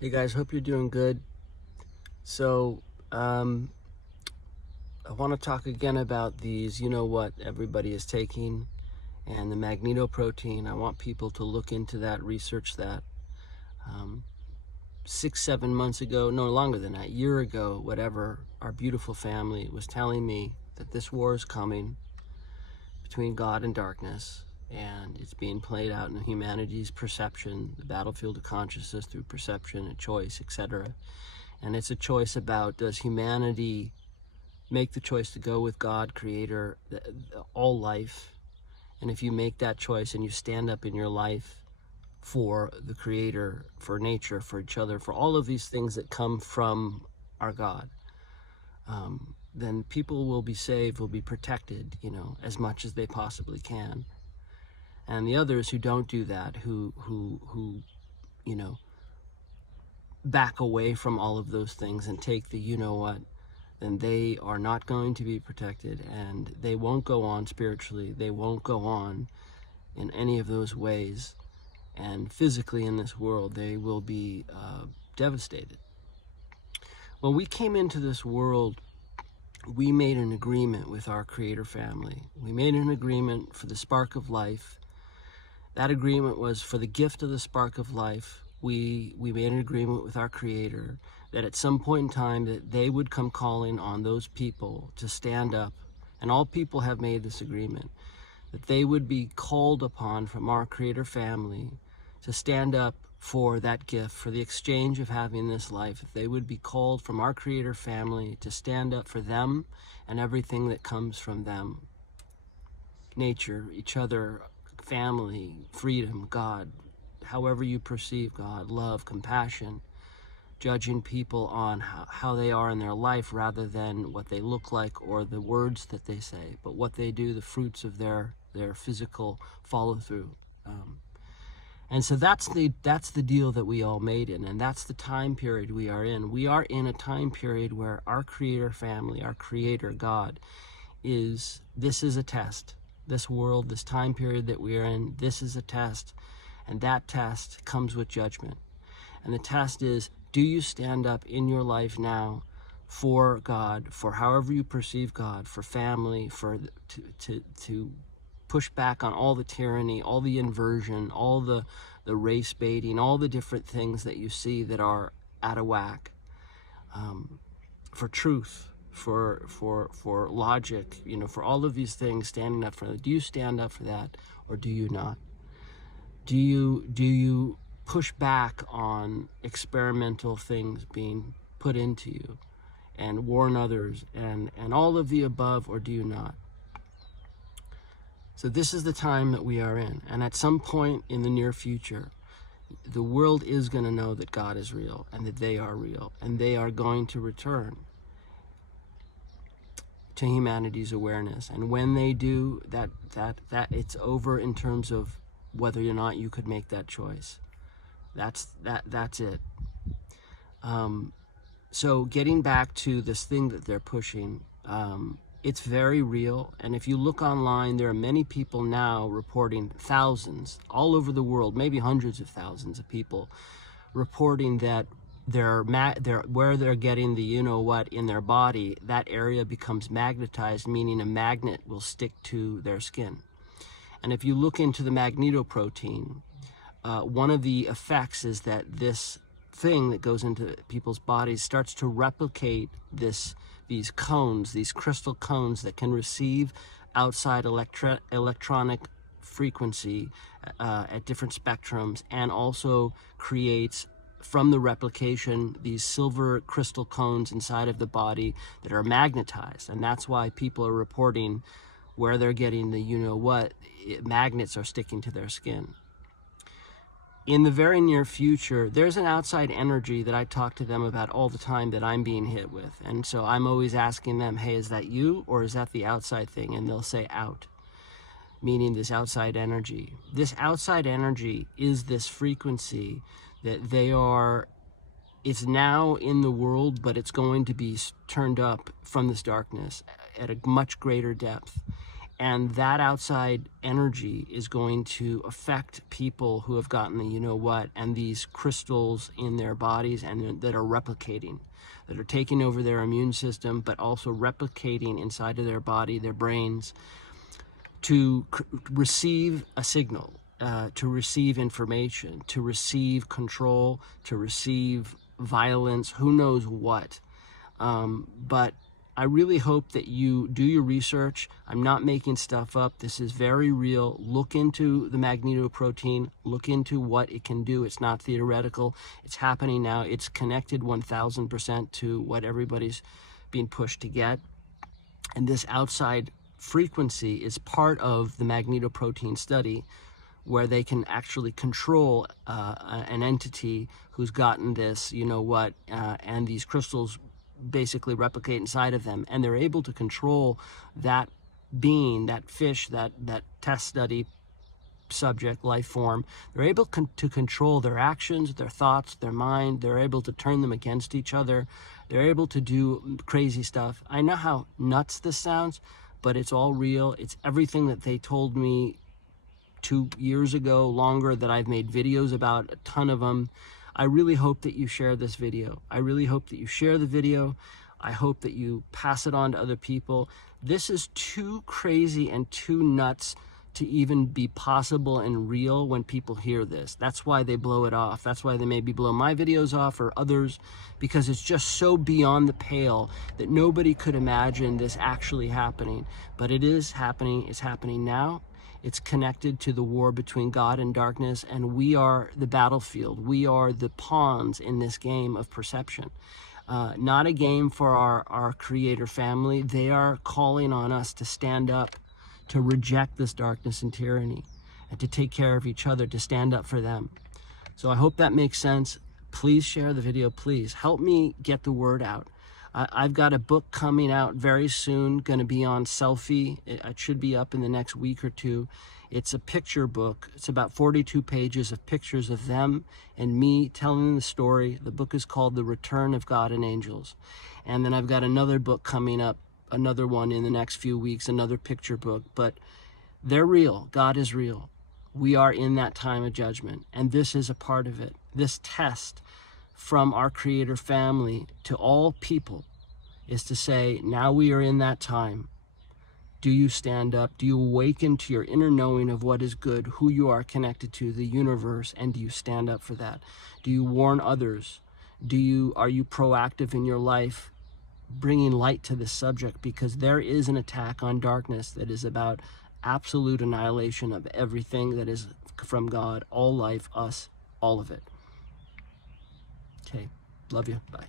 Hey guys, hope you're doing good. So, I want to talk again about these, what everybody is taking, and the Magneto protein. I want people to look into that, research that. 6, 7 months ago, no longer than that, year ago, whatever, our beautiful family was telling me that this war is coming between God and darkness, and it's being played out in humanity's perception, the battlefield of consciousness through perception and choice, etc. And it's a choice about, does humanity make the choice to go with God, creator, all life? And if you make that choice and you stand up in your life for the creator, for nature, for each other, for all of these things that come from our God, then people will be saved, will be protected, as much as they possibly can. And the others who don't do that, who back away from all of those things and take the what, then they are not going to be protected, and they won't go on spiritually. They won't go on in any of those ways. And physically in this world, they will be devastated. When we came into this world, we made an agreement with our Creator family. We made an agreement for the spark of life. That agreement was for the gift of the spark of life. We made an agreement with our Creator that at some point in time that they would come calling on those people to stand up, and all people have made this agreement, that they would be called upon from our Creator family to stand up for that gift, for the exchange of having this life. If they would be called from our Creator family to stand up for them and everything that comes from them. Nature, each other, family, freedom, God, however you perceive God, love, compassion, judging people on how they are in their life rather than what they look like or the words that they say, but what they do, the fruits of their physical follow through. And so that's the deal that we all made in, and that's the time period we are in. We are in a time period where our Creator family, our Creator God, this is a test. This world, this time period that we are in, this is a test, and that test comes with judgment. And the test is, do you stand up in your life now for God, for however you perceive God, for family, for to push back on all the tyranny, all the inversion, all the race baiting, all the different things that you see that are out of whack, for truth, for logic, for all of these things, standing up for that. Do you stand up for that, or do you not? Do you push back on experimental things being put into you and warn others and all of the above, or do you not? So this is the time that we are in, and at some point in the near future, the world is going to know that God is real and that they are real, and they are going to return to humanity's awareness. And when they do, that it's over in terms of whether or not you could make that choice. That's it. So getting back to this thing that they're pushing, it's very real. And if you look online, there are many people now reporting, thousands all over the world, maybe hundreds of thousands of people reporting that where they're getting the what in their body, that area becomes magnetized, meaning a magnet will stick to their skin. And if you look into the Magneto protein, one of the effects is that this thing that goes into people's bodies starts to replicate these cones, these crystal cones that can receive outside electronic frequency at different spectrums, and also creates from the replication these silver crystal cones inside of the body that are magnetized. And that's why people are reporting where they're getting the magnets are sticking to their skin. In the very near future, there's an outside energy that I talk to them about all the time that I'm being hit with. And so I'm always asking them, hey, is that you, or is that the outside thing? And they'll say out, meaning this outside energy. This outside energy is this frequency that it's now in the world, but it's going to be turned up from this darkness at a much greater depth. And that outside energy is going to affect people who have gotten the you-know-what and these crystals in their bodies and that are replicating, that are taking over their immune system, but also replicating inside of their body, their brains, to receive a signal, to receive information, to receive control, to receive violence, who knows what. But I really hope that you do your research. I'm not making stuff up. This is very real. Look into the Magneto protein. Look into what it can do. It's not theoretical. It's happening now. It's connected 1000% to what everybody's being pushed to get. And this outside frequency is part of the Magneto protein study, where they can actually control an entity who's gotten this, and these crystals basically replicate inside of them, and they're able to control that being, that fish, that test study subject, life form. They're able to control their actions, their thoughts, their mind. They're able to turn them against each other. They're able to do crazy stuff. I know how nuts this sounds, but it's all real. It's everything that they told me 2 years ago, longer, that I've made videos about, a ton of them. I really hope that you share this video. I really hope that you share the video. I hope that you pass it on to other people. This is too crazy and too nuts to even be possible and real when people hear this. That's why they blow it off. That's why they maybe blow my videos off or others, because it's just so beyond the pale that nobody could imagine this actually happening. But it is happening. It's happening now. It's connected to the war between God and darkness, and we are the battlefield. We are the pawns in this game of perception. Not a game for our creator family. They are calling on us to stand up, to reject this darkness and tyranny, and to take care of each other, to stand up for them. So I hope that makes sense. Please share the video. Please help me get the word out. I've got a book coming out very soon, going to be on selfie. It should be up in the next week or two. It's a picture book. It's about 42 pages of pictures of them and me telling the story. The book is called The Return of God and Angels. And then I've got another book coming up, another one in the next few weeks, another picture book. But they're real. God is real. We are in that time of judgment, and this is a part of it. This test from our creator family to all people is to say, now we are in that time. Do you stand up? Do you awaken to your inner knowing of what is good, who you are connected to, the universe, and do you stand up for that? Do you warn others? Are you proactive in your life, bringing light to this subject? Because there is an attack on darkness that is about absolute annihilation of everything that is from God, all life, us, all of it. Okay, love you, bye.